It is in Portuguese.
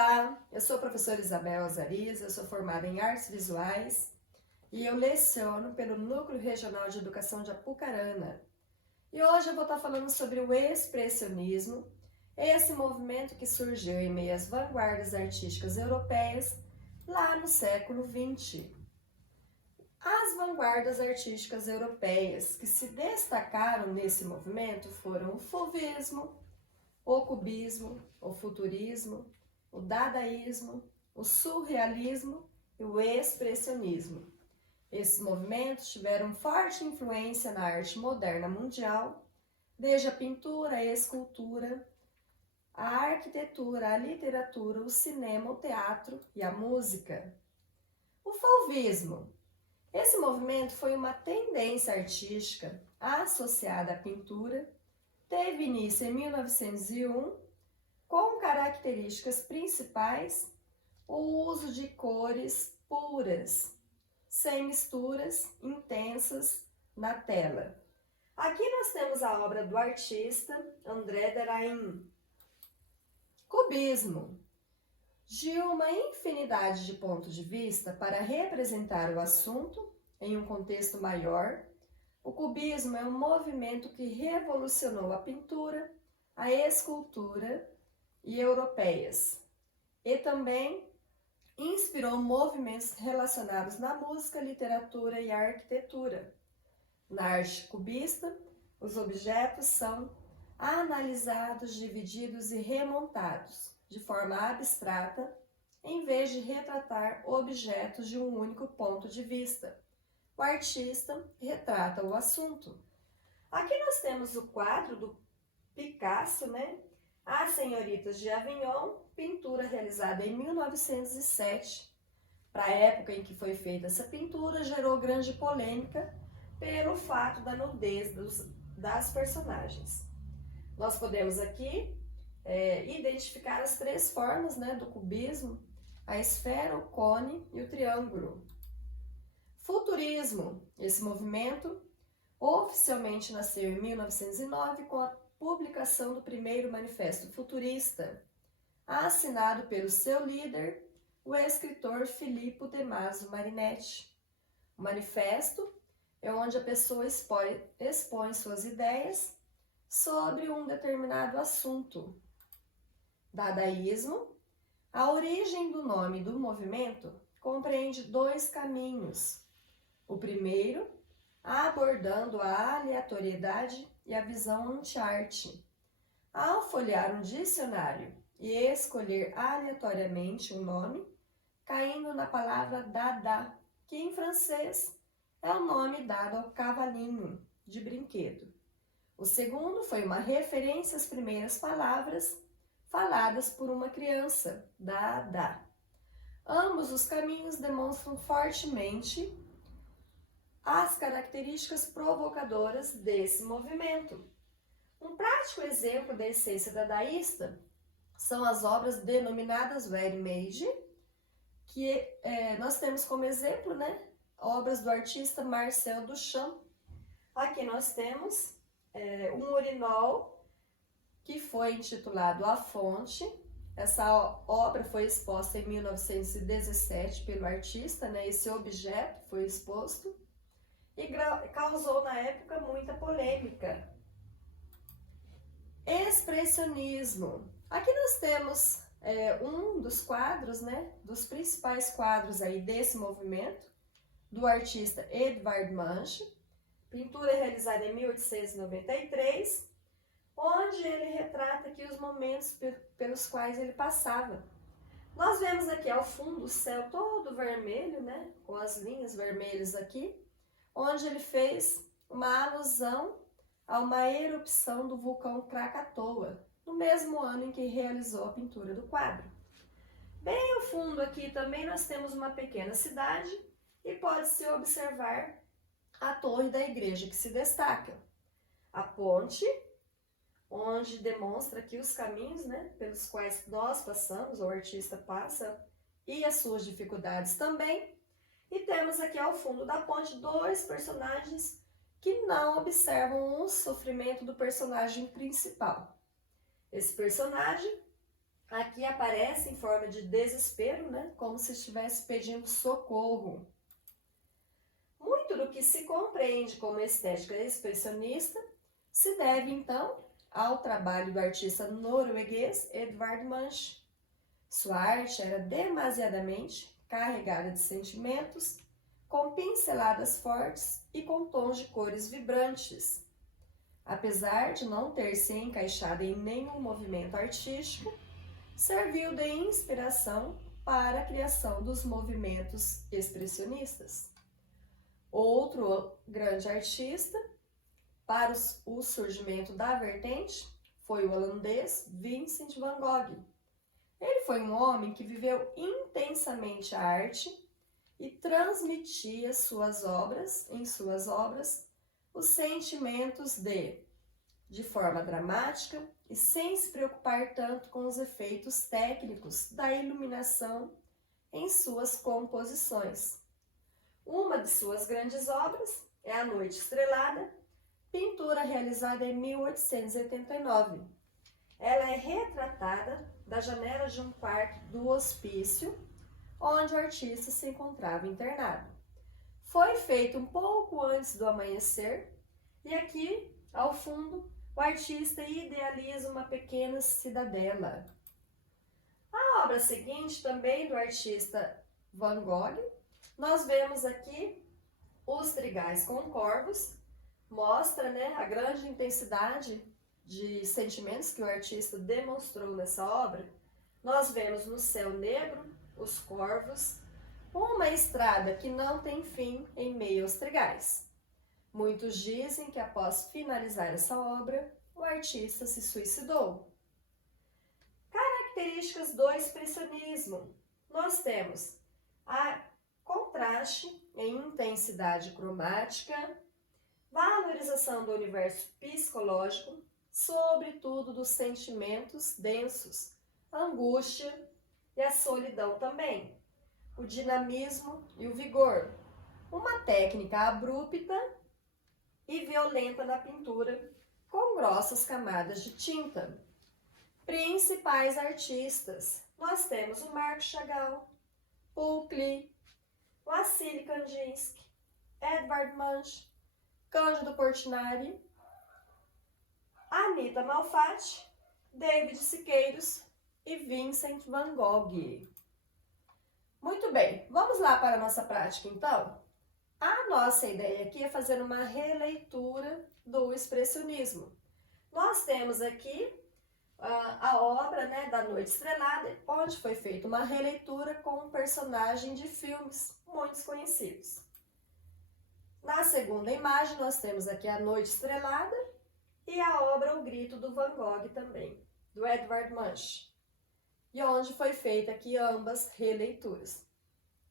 Olá, eu sou a professora Isabel Azariza, eu sou formada em Artes Visuais e eu leciono pelo Núcleo Regional de Educação de Apucarana. E hoje eu vou estar falando sobre o expressionismo, esse movimento que surgiu em meio às vanguardas artísticas europeias lá no século XX. As vanguardas artísticas europeias que se destacaram nesse movimento foram o fauvismo, o cubismo, o futurismo, o dadaísmo, o surrealismo e o expressionismo. Esses movimentos tiveram forte influência na arte moderna mundial, desde a pintura, a escultura, a arquitetura, a literatura, o cinema, o teatro e a música. O fauvismo. Esse movimento foi uma tendência artística associada à pintura, teve início em 1901, com características principais o uso de cores puras, sem misturas intensas na tela. Aqui nós temos a obra do artista André Derain. Cubismo. De uma infinidade de pontos de vista para representar o assunto em um contexto maior, o cubismo é um movimento que revolucionou a pintura, a escultura e europeias, e também inspirou movimentos relacionados na música, literatura e arquitetura. Na arte cubista, os objetos são analisados, divididos e remontados de forma abstrata, em vez de retratar objetos de um único ponto de vista. O artista retrata o assunto. Aqui nós temos o quadro do Picasso, As Senhoritas de Avignon, pintura realizada em 1907. Para a época em que foi feita essa pintura, gerou grande polêmica pelo fato da nudez das personagens. Nós podemos aqui identificar as três formas do cubismo: a esfera, o cone e o triângulo. Futurismo. Esse movimento oficialmente nasceu em 1909 com a publicação do primeiro manifesto futurista, assinado pelo seu líder, o escritor Filippo de Maso Marinetti. O manifesto é onde a pessoa expõe suas ideias sobre um determinado assunto. Dadaísmo. A origem do nome do movimento compreende dois caminhos. O primeiro, abordando a aleatoriedade e a visão anti-arte. Ao folhear um dicionário e escolher aleatoriamente um nome, caindo na palavra dada, que em francês é o nome dado ao cavalinho de brinquedo. O segundo foi uma referência às primeiras palavras faladas por uma criança, dada. Ambos os caminhos demonstram fortemente as características provocadoras desse movimento. Um prático exemplo da essência dadaísta são as obras denominadas ready-made, que nós temos como exemplo, obras do artista Marcel Duchamp. Aqui nós temos um urinol que foi intitulado A Fonte. Essa obra foi exposta em 1917 pelo artista, esse objeto foi exposto e causou na época muita polêmica. Expressionismo. Aqui nós temos um dos quadros, dos principais quadros aí desse movimento, do artista Edvard Munch, pintura realizada em 1893, onde ele retrata aqui os momentos pelos quais ele passava. Nós vemos aqui ao fundo o céu todo vermelho, com as linhas vermelhas aqui, onde ele fez uma alusão a uma erupção do vulcão Krakatoa, no mesmo ano em que realizou a pintura do quadro. Bem ao fundo aqui também nós temos uma pequena cidade e pode-se observar a torre da igreja que se destaca. A ponte, onde demonstra aqui os caminhos pelos quais nós passamos, o artista passa, e as suas dificuldades também. E temos aqui ao fundo da ponte dois personagens que não observam o sofrimento do personagem principal. Esse personagem Aqui aparece em forma de desespero, né? Como se estivesse pedindo socorro. Muito do que se compreende como estética expressionista se deve, então, ao trabalho do artista norueguês Edvard Munch. Sua arte era demasiadamente carregada de sentimentos, com pinceladas fortes e com tons de cores vibrantes. Apesar de não ter se encaixado em nenhum movimento artístico, serviu de inspiração para a criação dos movimentos expressionistas. Outro grande artista para o surgimento da vertente foi o holandês Vincent van Gogh. Ele foi um homem que viveu intensamente a arte e transmitia em suas obras, os sentimentos de forma dramática e sem se preocupar tanto com os efeitos técnicos da iluminação em suas composições. Uma de suas grandes obras é A Noite Estrelada, pintura realizada em 1889. Ela é retratada da janela de um quarto do hospício, onde o artista se encontrava internado. Foi feito um pouco antes do amanhecer e aqui, ao fundo, o artista idealiza uma pequena cidadela. A obra seguinte, também do artista Van Gogh, nós vemos aqui Os Trigais com Corvos, mostra, né, a grande intensidade de sentimentos que o artista demonstrou nessa obra. Nós vemos no céu negro, os corvos, uma estrada que não tem fim em meio aos trigais. Muitos dizem que após finalizar essa obra, o artista se suicidou. Características do expressionismo. Nós temos a contraste em intensidade cromática, valorização do universo psicológico, sobretudo dos sentimentos densos, a angústia e a solidão também, o dinamismo e o vigor, uma técnica abrupta e violenta na pintura, com grossas camadas de tinta. Principais artistas, nós temos o Marco Chagall, Paul Klee, Wassily Kandinsky, Edvard Munch, Cândido Portinari, Anita Malfatti, David Siqueiros e Vincent van Gogh. Muito bem, vamos lá para a nossa prática então? A nossa ideia aqui é fazer uma releitura do expressionismo. Nós temos aqui a obra, né, da Noite Estrelada, onde foi feita uma releitura com um personagem de filmes muito conhecidos. Na segunda imagem, nós temos aqui a Noite Estrelada e a obra O Grito do Van Gogh também, do Edvard Munch, e onde foi feita aqui ambas releituras.